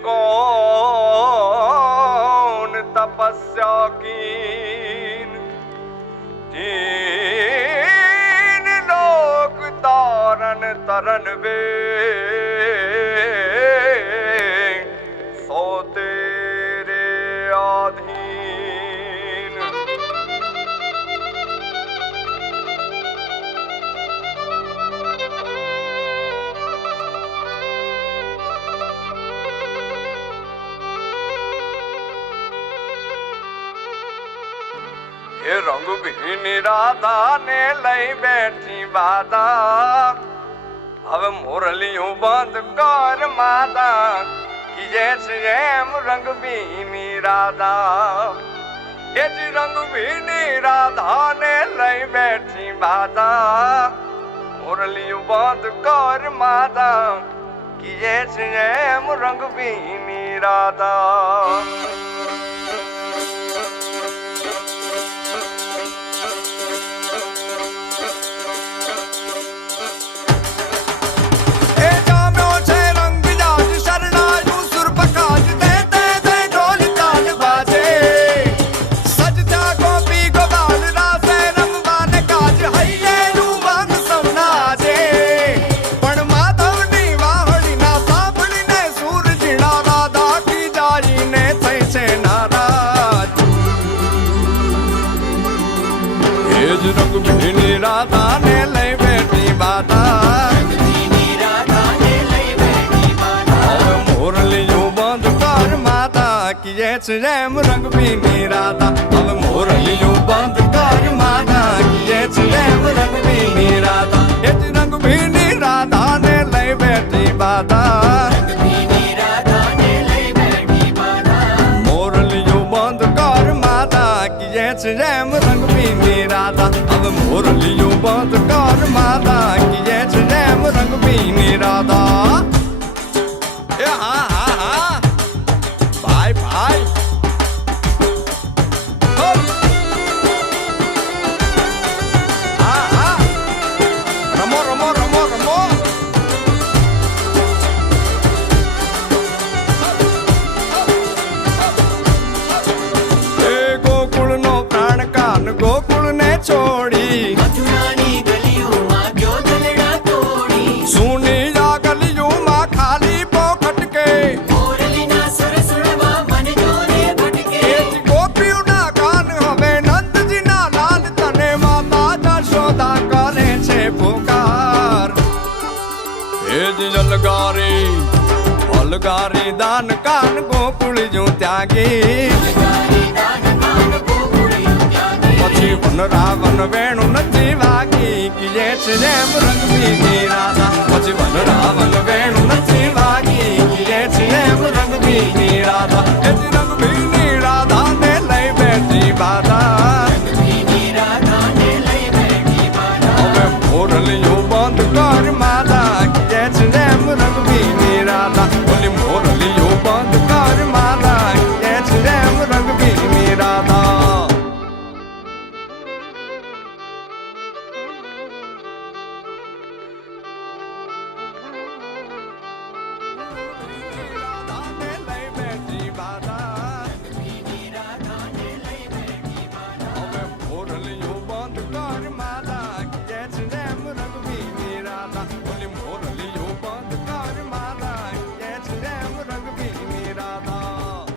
कौन तपस्या कीन, तीन लोक तारन तरन वे, सो तेरे आधीन। रंग भी राधा ने लई बैठी बाधा, अब मुरलियों बंद कर माता कि जैसे रंग भी राधा। ये रंग भी राधा ने लई बैठी बाधा, मुरलियों बंद कर माता कि जैसे रंग भी राधा। रंग भी राधा ने लई बैठी बाधा, मुरलियों बंद कर माता कि जैसे रंग भी राधा। अब मुरलियों बंद कर माता कि जैसे रंग भी राधा। ये रंग भी राधा ने लई बैठी बाधा, मुरलियों बंद कर माता कि जैसे रंग भी राधा। अब मुरलियों बंद कर माता कि जैसे रंग भी राधा। हाँ हाँ हाँ भाई भाई हाँ हाँ रमो रमो रमो रमो। गोकुल नो प्राण कान गोकुल ने छोड़ी, मथुरानी गलियों मां क्यों दलड़ा तोड़ी। सुनी जा गलियों मां खाली पोखट के, मोरली ना सुर सुनवा मन जोरे भटके। गोपियों ना कान हवे नंद जी ना लाल तने माता जशोदा करे छे पुकार। हे जलगारी अलगारी दान कान गोकुल जो त्यागी, પછી વન રાવણ વેણુ નથી વાગી કે જૈસે રંગ भी राधा। પછી વન રાવણ વેણુ નથી વાગી કે જૈસે રંગ भी राधा। એ રંગ भी